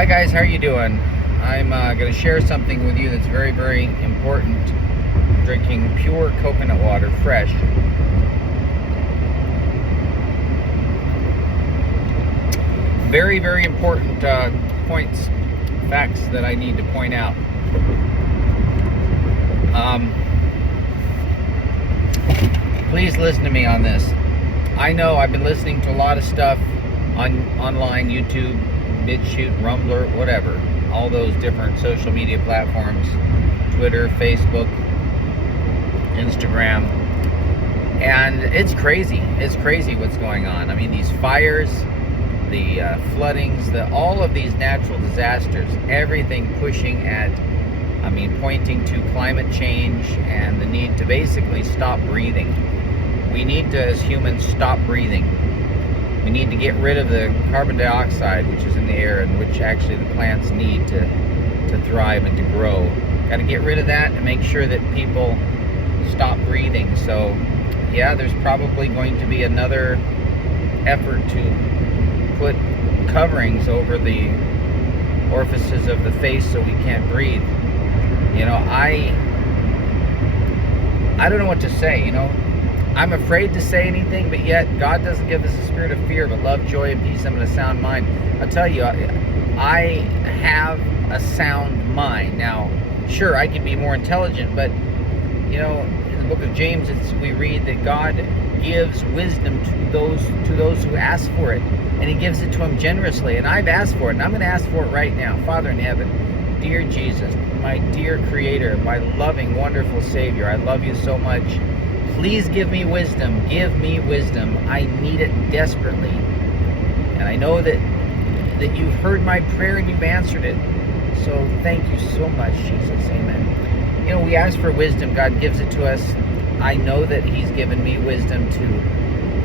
Hi guys, how are you doing? I'm going to share something with you that's very, very important. Drinking pure coconut water, fresh. Very, very important points, facts that I need to point out. Please listen to me on this. I know I've been listening to a lot of stuff online, YouTube, BitChute, Rumbler, whatever, all those different social media platforms, Twitter, Facebook, Instagram, and it's crazy. It's crazy what's going on. I mean, these fires, the floodings, all of these natural disasters, everything pushing at, pointing to climate change and the need to basically stop breathing. We need to, as humans, stop breathing. We need to get rid of the carbon dioxide, which is in the air and which actually the plants need to thrive and to grow. Got to get rid of that and make sure that people stop breathing. So, yeah, there's probably going to be another effort to put coverings over the orifices of the face so we can't breathe. I don't know what to say, I'm afraid to say anything, but yet God doesn't give us a spirit of fear, but love, joy, and peace, and a sound mind. I'll tell you, I have a sound mind. Now, sure, I could be more intelligent, but, in the book of James, we read that God gives wisdom to those who ask for it, and He gives it to them generously, and I've asked for it, and I'm going to ask for it right now. Father in heaven, dear Jesus, my dear Creator, my loving, wonderful Savior, I love you so much. Please give me wisdom. Give me wisdom. I need it desperately. And I know that you've heard my prayer and you've answered it. So thank you so much, Jesus. Amen. We ask for wisdom. God gives it to us. I know that He's given me wisdom too.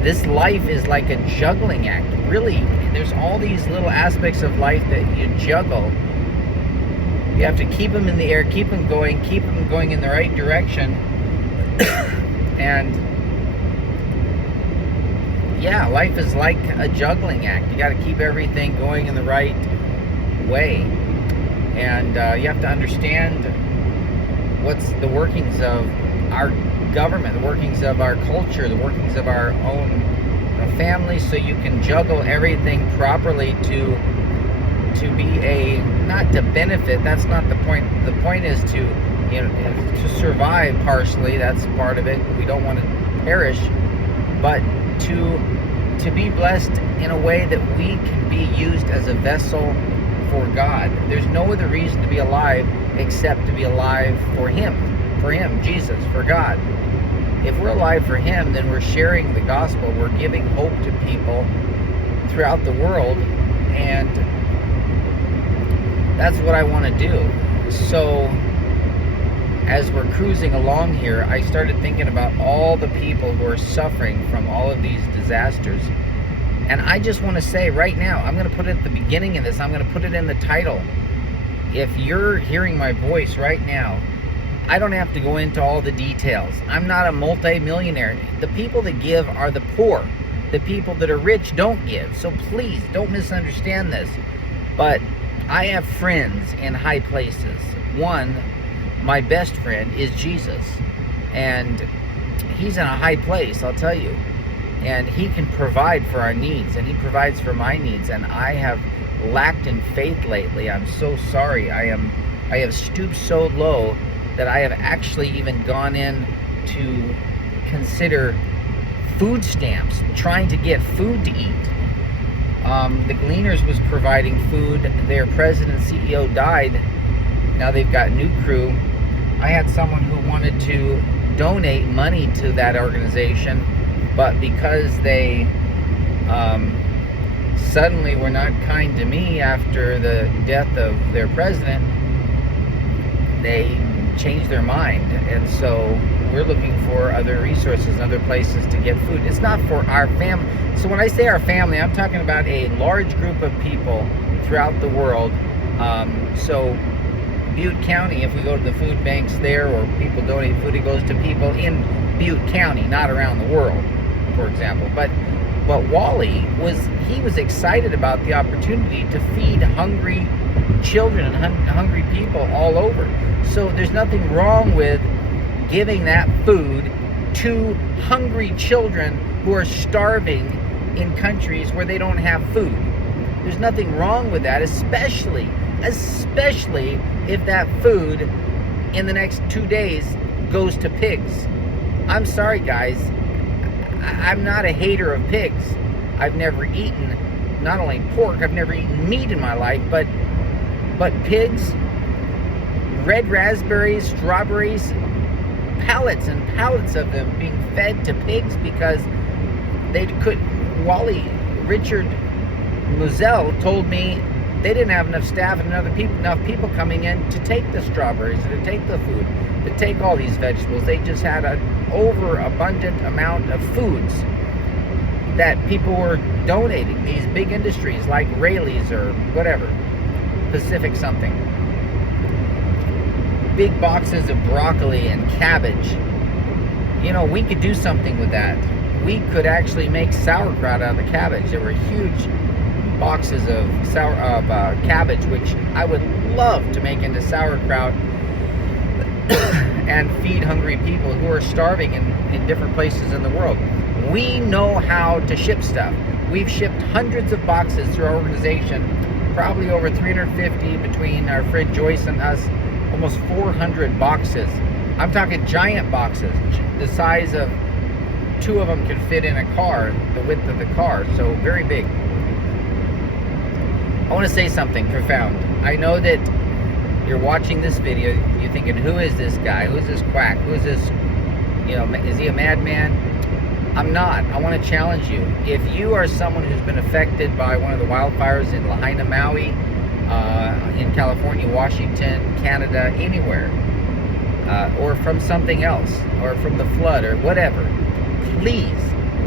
This life is like a juggling act. Really, there's all these little aspects of life that you juggle. You have to keep them in the air, keep them going in the right direction. And yeah, life is like a juggling act. You got to keep everything going in the right way, and you have to understand what's the workings of our government, the workings of our culture, the workings of our own family, so you can juggle everything properly to be not to benefit. That's not the point. The point is to survive partially. That's part of it. We don't want to perish, but to be blessed in a way that we can be used as a vessel for God. There's no other reason to be alive except to be alive for Him, Jesus, for God. If we're alive for Him, then we're sharing the gospel. We're giving hope to people throughout the world, and that's what I want to do. So as we're cruising along here, I started thinking about all the people who are suffering from all of these disasters. And I just want to say right now, I'm going to put it at the beginning of this, I'm going to put it in the title. If you're hearing my voice right now, I don't have to go into all the details. I'm not a multi-millionaire. The people that give are the poor. The people that are rich don't give. So please, don't misunderstand this. But I have friends in high places. One, my best friend, is Jesus, and He's in a high place, I'll tell you, and He can provide for our needs, and He provides for my needs. And I have lacked in faith lately. I'm so sorry. I have stooped so low that I have actually even gone in to consider food stamps, trying to get food to eat. The Gleaners was providing food. Their president and CEO died. Now they've got new crew. I had someone who wanted to donate money to that organization, but because they suddenly were not kind to me after the death of their president, they changed their mind. And so we're looking for other resources and other places to get food. It's not for our family. So when I say our family, I'm talking about a large group of people throughout the world. So Butte County, if we go to the food banks there, or people donate food, it goes to people in Butte County, not around the world, for example. But But Wally he was excited about the opportunity to feed hungry children and hungry people all over. So there's nothing wrong with giving that food to hungry children who are starving in countries where they don't have food. There's nothing wrong with that, especially if that food in the next 2 days goes to pigs. I'm sorry, guys. I'm not a hater of pigs. I've never eaten, not only pork, I've never eaten meat in my life, but pigs, red raspberries, strawberries, pallets and pallets of them being fed to pigs because they could. Richard Muzell told me they didn't have enough staff and enough people coming in to take the strawberries, to take the food, to take all these vegetables. They just had an overabundant amount of foods that people were donating. These big industries like Rayleigh's or whatever, Pacific something. Big boxes of broccoli and cabbage. You know, we could do something with that. We could actually make sauerkraut out of the cabbage. There were huge boxes of cabbage, which I would love to make into sauerkraut and feed hungry people who are starving in different places in the world. We know how to ship stuff. We've shipped hundreds of boxes through our organization, probably over 350 between our friend Joyce and us, almost 400 boxes. I'm talking giant boxes, the size of 2 of them could fit in a car, the width of the car, so very big. I want to say something profound. I know that you're watching this video, you're thinking, who is this guy? Who is this quack? Who is this, is he a madman? I'm not. I want to challenge you. If you are someone who's been affected by one of the wildfires in Lahaina, Maui, in California, Washington, Canada, anywhere, or from something else, or from the flood, or whatever, please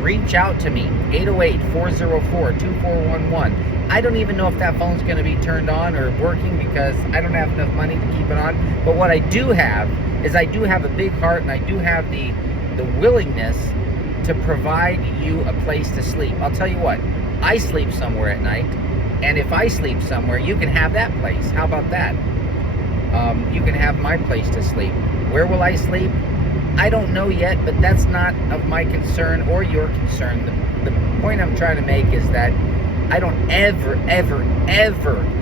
reach out to me, 808-404-2411. I don't even know if that phone's going to be turned on or working because I don't have enough money to keep it on. But what I do have is I do have a big heart, and I do have the willingness to provide you a place to sleep. I'll tell you what, I sleep somewhere at night, and if I sleep somewhere, you can have that place. How about that? You can have my place to sleep. Where will I sleep? I don't know yet, but that's not of my concern or your concern. The point I'm trying to make is that I don't ever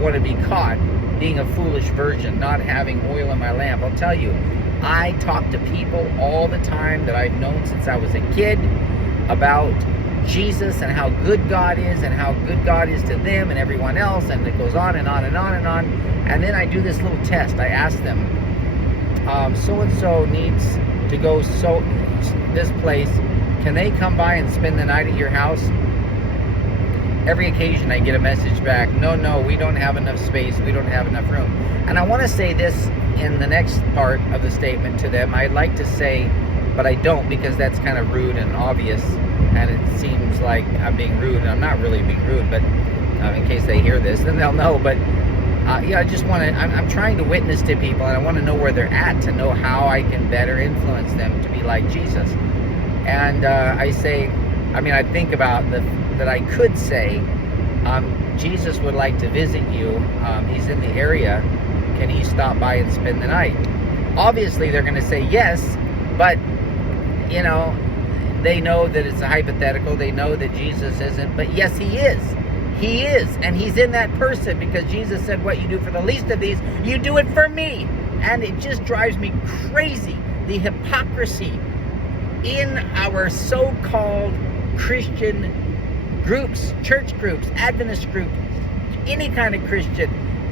want to be caught being a foolish virgin, not having oil in my lamp. I'll tell you, I talk to people all the time that I've known since I was a kid about Jesus and how good God is and how good God is to them and everyone else, and it goes on and on and on and on. And then I do this little test. I ask them, so-and-so needs to go this place. Can they come by and spend the night at your house? Every occasion I get a message back, no, we don't have enough space, we don't have enough room. And I want to say this in the next part of the statement to them. I'd like to say, but I don't, because that's kind of rude and obvious, and it seems like I'm being rude, and I'm not really being rude, but in case they hear this, then they'll know. But I just want to, I'm trying to witness to people, and I want to know where they're at, to know how I can better influence them to be like Jesus. And I think about that I could say, Jesus would like to visit you. He's in the area. Can he stop by and spend the night? Obviously, they're going to say yes, but, they know that it's a hypothetical. They know that Jesus isn't, but yes, he is. He is, and he's in that person, because Jesus said, what you do for the least of these, you do it for me. And it just drives me crazy, the hypocrisy in our so-called Christian groups, church groups, Adventist groups, any kind of Christian.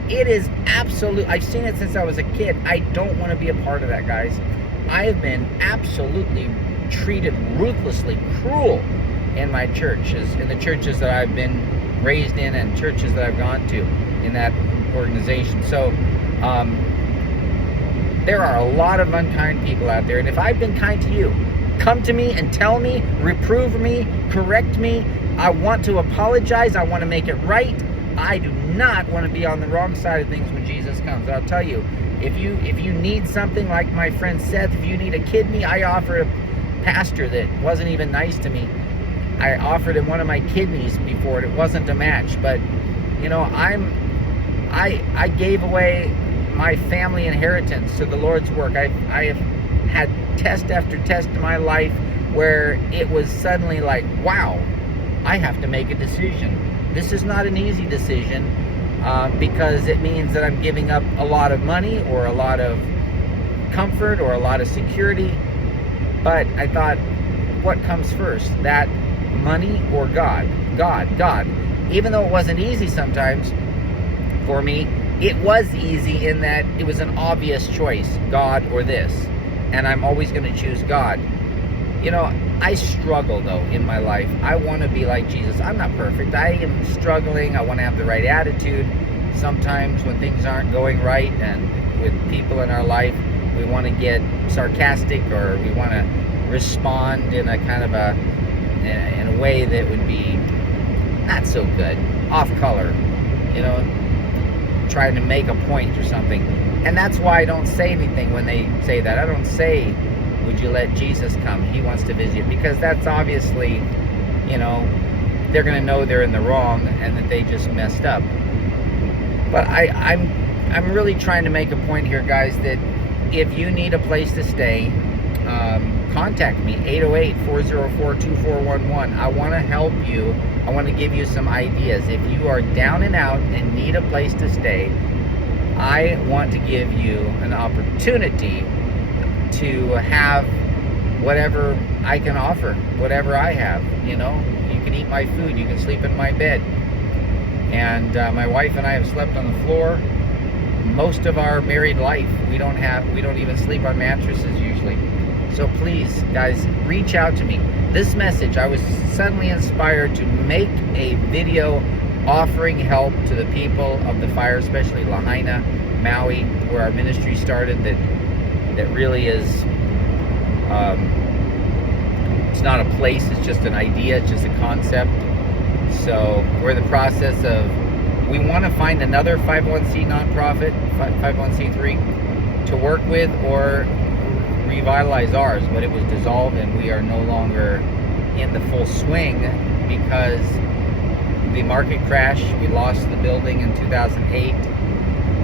It is absolute. I've seen it since I was a kid. I don't want to be a part of that, guys. I have been absolutely treated ruthlessly cruel in my churches, in the churches that I've been raised in and churches that I've gone to in that organization. So there are a lot of unkind people out there, and if I've been kind to you, come to me and tell me, reprove me, correct me. I want to apologize. I want to make it right. I do not want to be on the wrong side of things when Jesus comes. I'll tell you, if you need something, like my friend Seth, if you need a kidney, I offer a pastor that wasn't even nice to me I offered him one of my kidneys before, and it wasn't a match. But you know, I gave away my family inheritance to the Lord's work. I have had test after test in my life where it was suddenly like, wow, I have to make a decision. This is not an easy decision, because it means that I'm giving up a lot of money or a lot of comfort or a lot of security. But I thought, what comes first? That money or God? God. Even though it wasn't easy sometimes for me, it was easy in that it was an obvious choice, God or this. And I'm always going to choose God. You know, I struggle though in my life. I want to be like Jesus. I'm not perfect. I am struggling. I want to have the right attitude. Sometimes when things aren't going right and with people in our life, we want to get sarcastic, or we want to respond in a kind of in a way that would be not so good, off color, you know, trying to make a point or something. And that's why I don't say anything when they say that. I don't say, would you let Jesus come? He wants to visit you. Because that's obviously, you know, they're going to know they're in the wrong and that they just messed up. But I'm really trying to make a point here, guys, that if you need a place to stay, contact me, 808-404-2411. I want to help you. I want to give you some ideas. If you are down and out and need a place to stay, I want to give you an opportunity to have whatever I can offer, whatever I have. You know, you can eat my food, you can sleep in my bed. And my wife and I have slept on the floor most of our married life. We don't even sleep on mattresses usually. So please, guys, reach out to me. This message, I was suddenly inspired to make a video offering help to the people of the fire, especially Lahaina, Maui, where our ministry started. That really is, it's not a place, it's just an idea, it's just a concept. So we're in the process of, we want to find another 501c nonprofit, 501c3 to work with, or revitalize ours, but it was dissolved and we are no longer in the full swing because the market crash. We lost the building in 2008,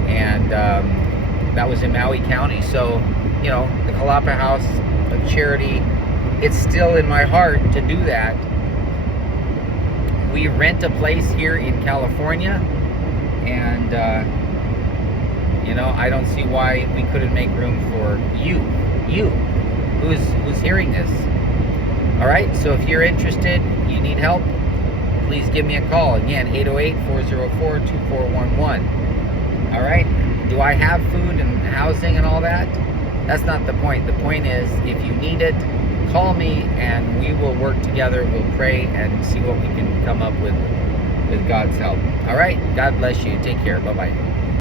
and that was in Maui County. So, you know, the Kalapa House of Charity, it's still in my heart to do that. We rent a place here in California, and you know, I don't see why we couldn't make room for you who's hearing this. All right, so if you're interested, you need help, please give me a call. Again, 808-404-2411. All right, do I have food and housing and all that? That's not the point. The point is, if you need it, call me and we will work together. We'll pray and see what we can come up with God's help. All right, God bless you. Take care. Bye-bye.